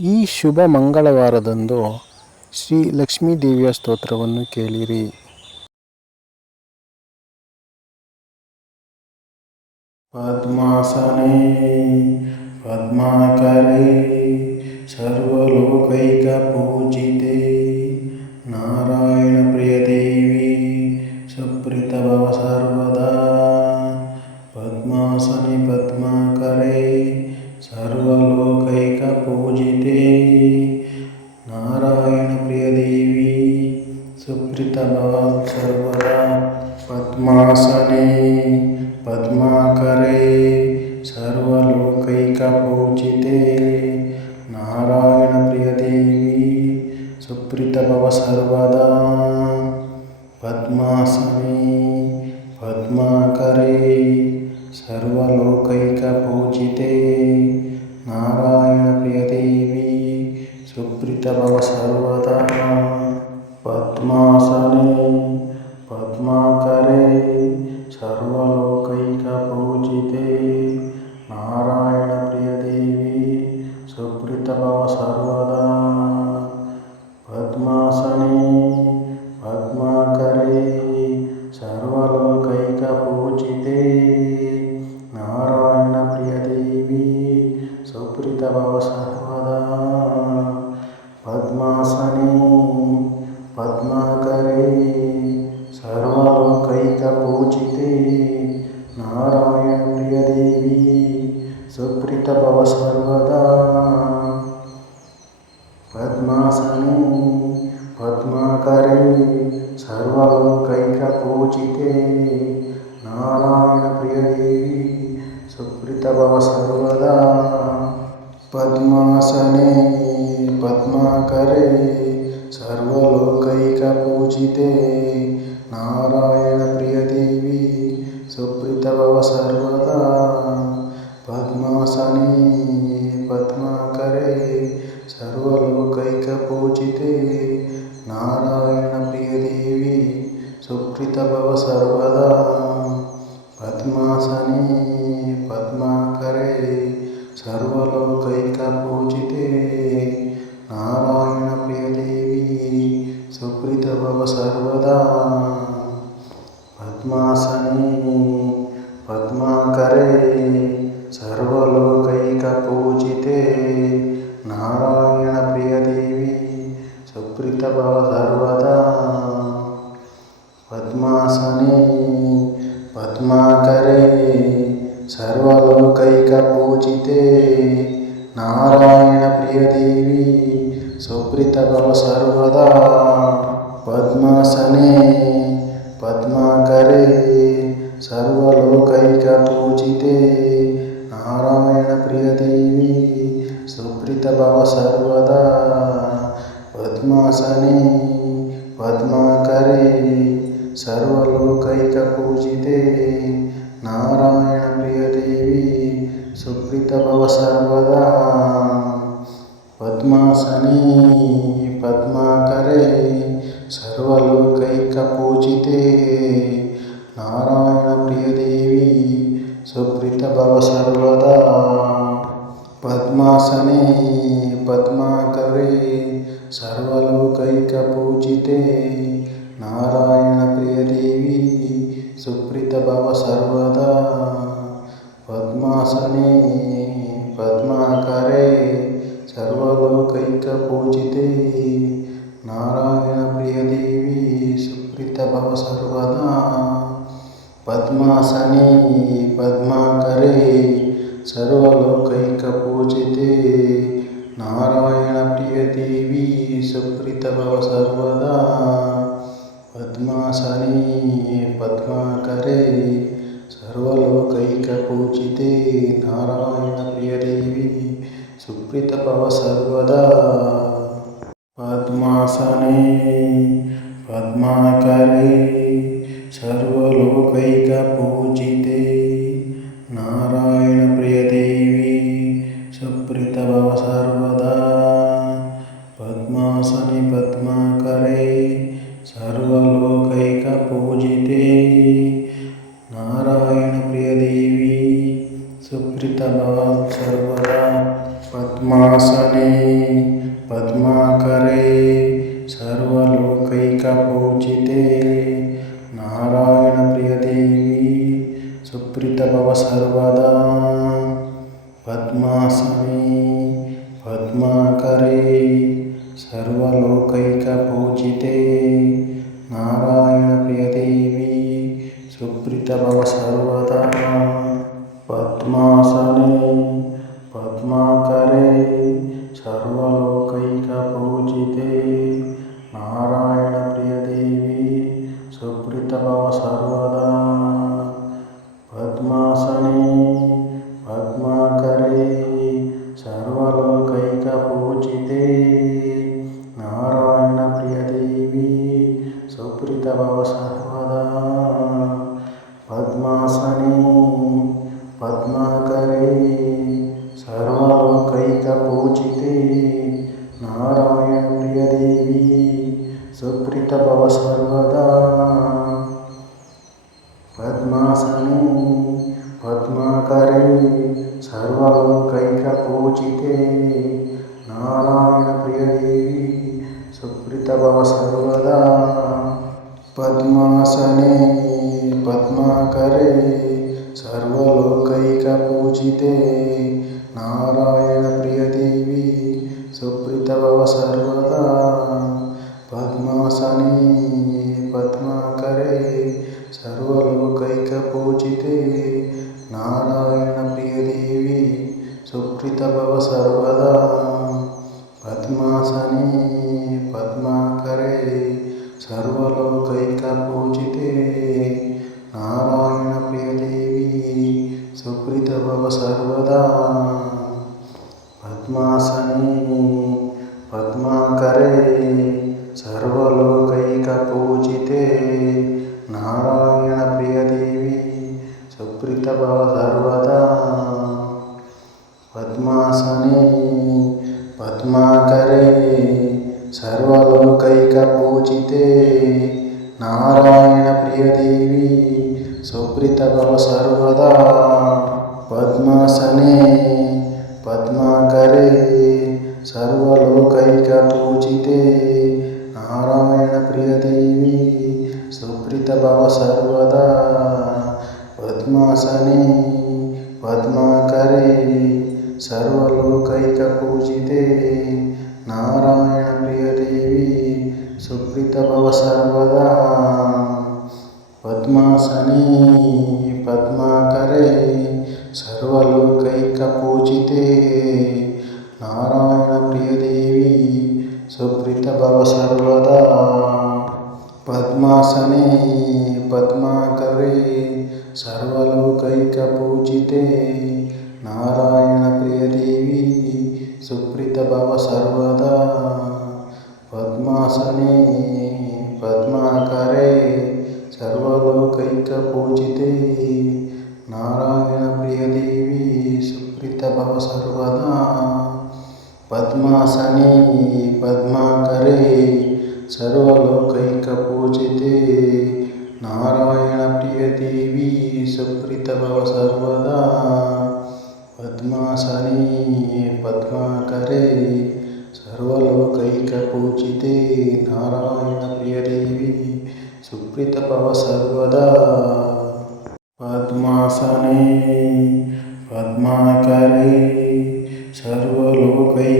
ಈ ಶುಭ ಮಂಗಳವಾರದಂದು ಶ್ರೀ ಲಕ್ಷ್ಮೀದೇವಿಯ ಸ್ತೋತ್ರವನ್ನು ಕೇಳಿರಿ. ಪದ್ಮಾಸನೆ ಪದ್ಮಾಕರೇ ಸರ್ವಲೋಕೈಕ ಪೂಜಿತೆ. ધૃતભવત સર્વદા પદ્માસને शनि पद्माकरे सर्वलोकैकपूजिते नारायणप्रियदेवी सुप्रीतभव सर्वदा पद्मासने पद्माकरे सर्व भव सर्वदा पद्मासने पद्माकरे सर्वलोकैकपूजिते नारायणप्रियदेवी भव सर्वदा पद्मासने पद्माकरे सर्वलोकैकपूजिते नारायणप्रियदेवी भव सर्वदा పద్మాసనే పద్మాకరే సర్వలోకైక పూజితే. నారాయణ ప్రియదేవి సుప్రీతభవ సర్వదా. పద్మాసనే పద్మాకరే సర్వలోకైక పూజితే. నారాయణ ప్రియదేవి సుప్రీతభవ సర్వదా. పద్మాసనే పద్మాకరే सर्वलोकैकपूजिते नारायणप्रियदेवी सुप्रीतभव सर्वदा पद्मासने पद्माकरे सर्वलोकैकपूजिते नारायणप्रियदेवी सुप्रीतभव सर्वदा पद्मासने पद्माकरे सर्वलोकैकपूजिते భవ సర్వదా పద్మాసనే పద్మాకరే సర్వలోకైకపూజితే నారాయణప్రియదేవి సుప్రీతభవ సర్వదా పద్మాసనే सर्वदा पद्मासने पद्माकरे सर्वलोकैकपूजिते नारायणप्रियदेवी सुप्रीतभव सर्वदा पद्मासने पद्माकरे सर्वलोकैकपूजिते नारायणप्रियदेवी सुप्रीतभव सर्वदा पद्मासने महात्माकरे सर्वलोकैकपूजिते नारायण सुप्रीतभव सर्वदा पद्मासने पद्माकरे सर्वलोकैकपूजिते। सुप्रीतभव सर्वदा पद्मासने पद्माकरे सर्वलोकैकपूजिते नारायणप्रियदेवी सुप्रीतभव सर्वदा पद्मासने पद्माकरे सर्वलोकैकपूजिते नारायणप्रियदेवी सुप्रीतभव सर्वदा पद्माकरे सर्वलोकैकपूजिते नारायणप्रियदेवी सुप्रीतभव सर्वदा पद्मासने पद्माकरे सर्वलोकैकपूजिते नारायणप्रियदेवी सुप्रीतभव सर्वदा पद्मासने पद्माकरे द्वैतपूजिते नारायणप्रियदेवी सुप्रीतभवसर्वदा पद्मासने सर्वदा पद्मासने, पद्माकरे, सर्वलोकैकपूजिते। नारायणप्रियदेवी सुप्रीतभव सर्वदा पद्मासने, पद्माकरे, सर्वलोकैकपूजिते। नारायणप्रियदेवी सुप्रीतभव सर्वदा पद्मासने, पद्माकरे सर्वलोकैकपूजिते नारायणप्रियदेवी सुप्रीतभव सर्वदा पद्मासने पद्माकरे सर्वलोकैकपूजिते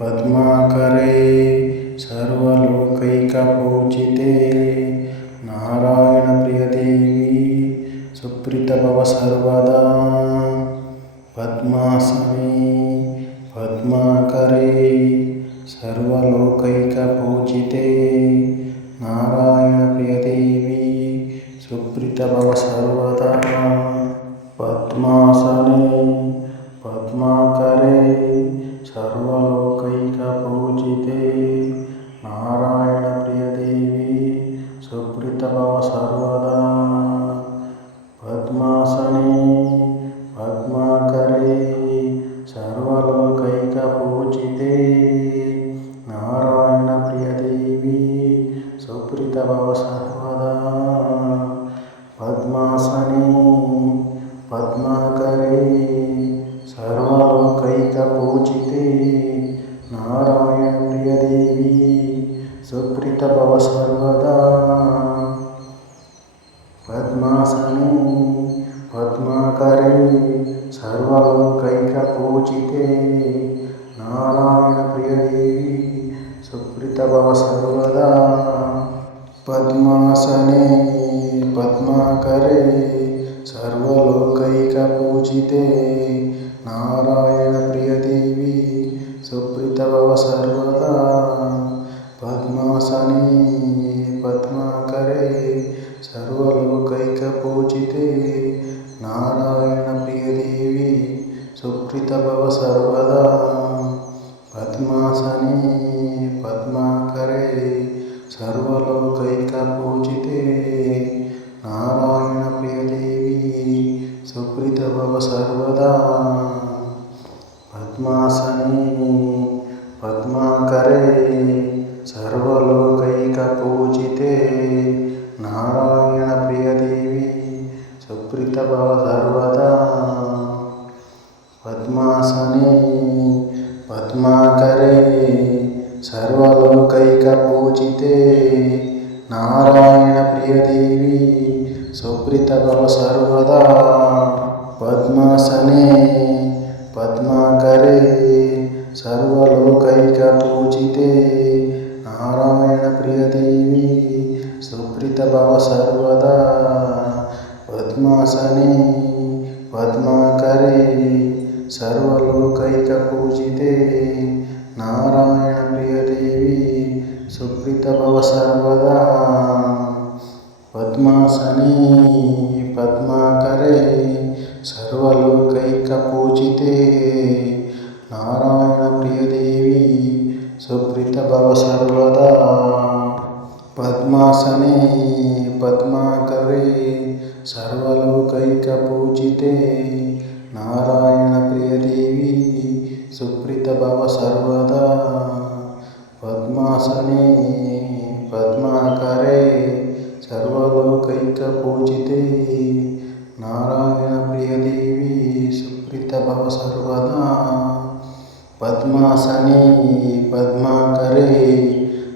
पद्माकरे सर्वलोकैकपूजिते नारायणप्रियदेवी सुप्रीतभव सर्वदा। पद्मासने पद्माकरे सर्वलोकैकपूजिते नारायणप्रियदेवी सुप्रीतभव सर्वदा। सर्वदा పద్మాసనే పద్మాకరే సర్వలోకైక పూజితే నారాయణ ప్రియదేవి సుప్రీత సర్వదా. పద్మాసనే పద్మాకరే సర్వలోకైక పూజితే నారాయణ ప్రియదేవి సుప్రీత సర్వదా. పద్మాసనే పద్మాకరే सर्वलोकैकपूजिते पद्माकरे सर्वलोकैकपूजिते नारायणप्रियदेवी सुप्रीतभवसर्वदा पद्मासने पद्माकरे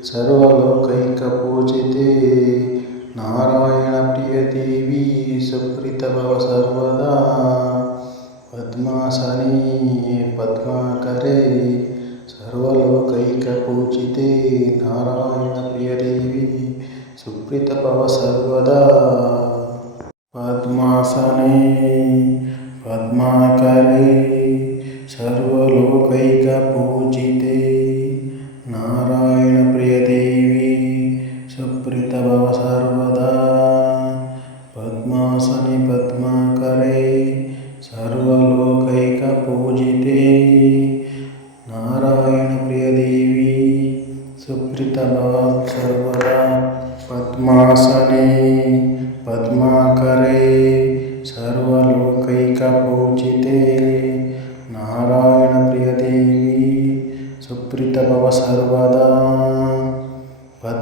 सर्वलोकैकपूजिते नारायणप्रियदेवी सुप्रीतभवसर्वदा पद्मासने पद्माकरे सर्वलोकैकपूजिते नारायणप्रियदेवी सुप्रीतपव सर्वदा पद्मासने पद्माकरे सर्वलोकैकपूजि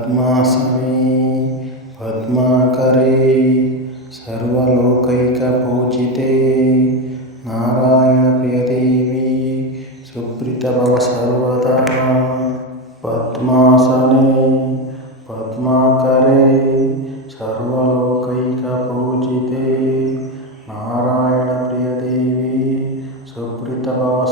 పద్మాసనే పద్మాకరే సర్వలోకైక పూజితే నారాయణ ప్రియదేవి సుప్రీతభవ సర్వదా. పద్మాసనే పద్మాకరే సర్వలోకైక పూజితే నారాయణ ప్రియదేవి సుప్రీతభవ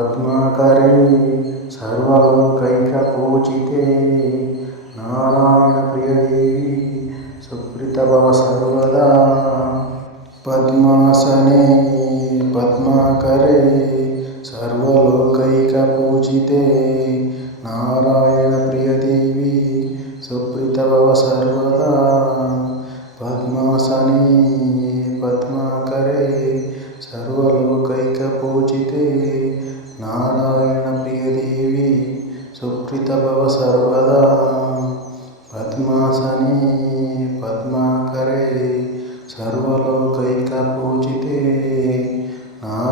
పద్మాకరే సర్వలోకైక నారాయణ ప్రియదేవి సుప్రీతభవ సర్వదా పద్మాసనే పద్మాకరే సర్వలోకైకపోచితే నారాయణ सुकृतभव सर्वदा पद्मासने पद्माकरे सर्वलोकैकपूजिते। ना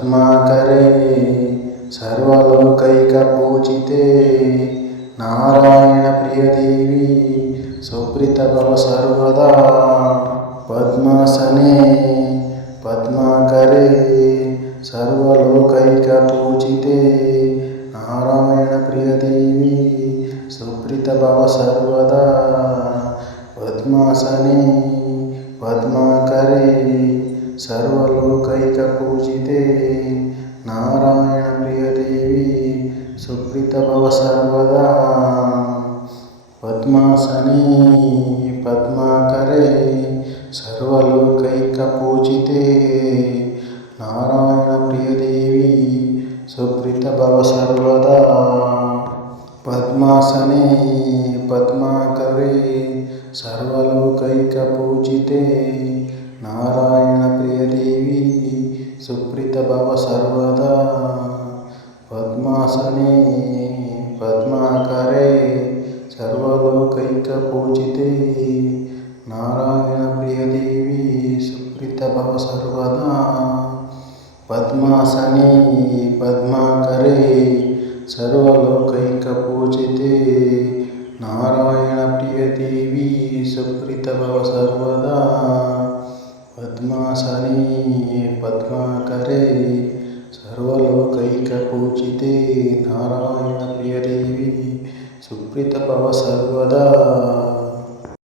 పద్మాకరే సర్వలోకైక పూజితే నారాయణ ప్రియదేవి సుప్రీతభవ సర్వదా. పద్మాసనే పద్మాకరే సర్వలోకైక పూజితే నారాయణ ప్రియదేవి సుప్రీతభవ సర్వదా. పద్మాసనే పద్మాకరే सर्वलोकैकपूजिते। नारायणप्रियदेवी सुप्रीता भव सर्वदा। पद्मासने पद्माकरे सर्वलोकैकपूजिते। नारायणप्रियदेवी सुप्रीता भव सर्वदा। पद्मासने सर्वलोकैकपूजिते नारायणप्रियदेवी सुप्रीता भव सर्वदा पद्मासने पद्माकरे सर्वलोकैकपूजिते नारायणप्रियदेवी सुप्रीता